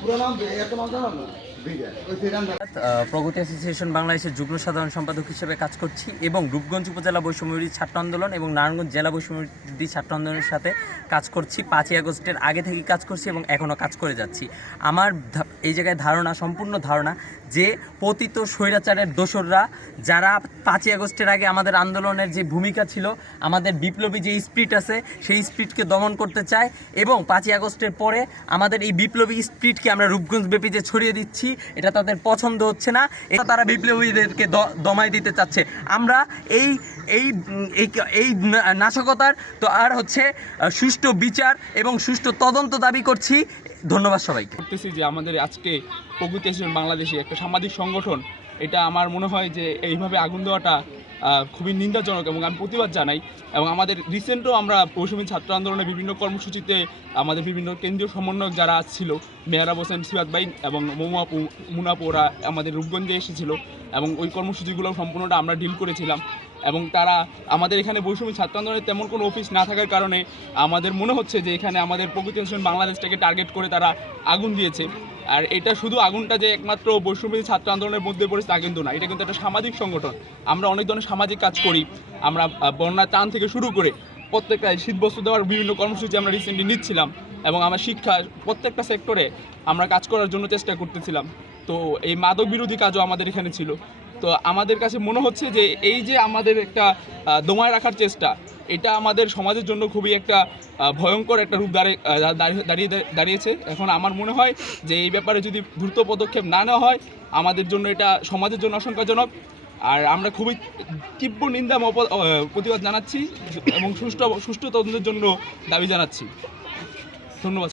পুরো নাম এত নাম জানো না Pragati association বাংলাদেশের যুগ্ম সাধারণ সম্পাদক হিসেবে কাজ করছি এবং রূপগঞ্জ উপজেলা বৈষম্যবিরোধী ছাত্র আন্দোলন এবং নারায়ণগঞ্জ জেলা বৈষম্যবিরোধী ছাত্র আন্দোলনের সাথে কাজ করছি। পাঁচই আগস্টের আগে থেকে কাজ করছি এবং এখনও কাজ করে যাচ্ছি। আমার এই জায়গায় ধারণা, সম্পূর্ণ ধারণা যে পতিত স্বৈরাচারের দোসররা যারা পাঁচই আগস্টের আগে আমাদের আন্দোলনের যে ভূমিকা ছিল, আমাদের বিপ্লবী যে স্পিরিট আছে, সেই স্পিরিটকে দমন করতে চায় এবং পাঁচই আগস্টের পরে আমাদের এই বিপ্লবী স্পিরিটকে আমরা রূপগঞ্জ ব্যাপী যে ছড়িয়ে দিচ্ছি, এটা তাদের পছন্দ হচ্ছে না, এটা তারা বিপ্লবীদেরকে দ- দমায় দিতে চাচ্ছে। আমরা এই এই এই নাশকতার তো আর হচ্ছে সুষ্ঠু বিচার এবং সুষ্ঠু তদন্ত দাবি করছি ধন্যবাদ সবাইকে। করতেছি যে আমাদের আজকে এসেছেন বাংলাদেশি একটা সামাজিক সংগঠন। এটা আমার মনে হয় যে এইভাবে আগুন দেওয়াটা খুবই নিন্দাজনক এবং আমি প্রতিবাদ জানাই। এবং আমাদের রিসেন্টও আমরা পৌষমী ছাত্র আন্দোলনের বিভিন্ন কর্মসূচিতে আমাদের বিভিন্ন কেন্দ্রীয় সমন্বয়ক যারা ছিল মেহরাব হোসেন সিবাদ ভাই এবং মৌমাপু মুনাপু, ওরা আমাদের রূপগঞ্জে এসেছিল। এবং ওই কর্মসূচিগুলো সম্পূর্ণটা আমরা ডিল করেছিলাম। এবং তারা আমাদের এখানে বৈষম্য ছাত্র আন্দোলনের তেমন কোনো অফিস না থাকার কারণে আমাদের মনে হচ্ছে যে এখানে আমাদের আন্দোলন বাংলাদেশটাকে টার্গেট করে তারা আগুন দিয়েছে। আর এটা শুধু আগুনটা যে একমাত্র বৈষম্যবিরোধী ছাত্র আন্দোলনের মধ্যে পড়েছে তা কিন্তু না, এটা কিন্তু একটা সামাজিক সংগঠন। আমরা অনেক ধরনের সামাজিক কাজ করি, আমরা বন্যা ত্রাণ থেকে শুরু করে প্রত্যেকটা শীত বস্ত্র দেওয়ার বিভিন্ন কর্মসূচি আমরা রিসেন্টলি নিচ্ছিলাম এবং আমার শিক্ষা প্রত্যেকটা সেক্টরে আমরা কাজ করার জন্য চেষ্টা করতেছিলাম। তো এই মাদক বিরোধী কাজও আমাদের এখানে ছিল। তো আমাদের কাছে মনে হচ্ছে যে এই যে আমাদের একটা দমায় রাখার চেষ্টা, এটা আমাদের সমাজের জন্য খুবই একটা ভয়ঙ্কর একটা রূপ দাঁড়িয়ে দাঁড়িয়ে দাঁড়িয়ে, দাঁড়িয়েছে। এখন আমার মনে হয় যে এই ব্যাপারে যদি দ্রুত পদক্ষেপ না নেওয়া হয়, আমাদের জন্য এটা সমাজের জন্য আশঙ্কাজনক। আর আমরা খুবই তীব্র নিন্দা প্রতিবাদ জানাচ্ছি এবং সুষ্ঠু সুষ্ঠু তদন্তের জন্য দাবি জানাচ্ছি। ধন্যবাদ।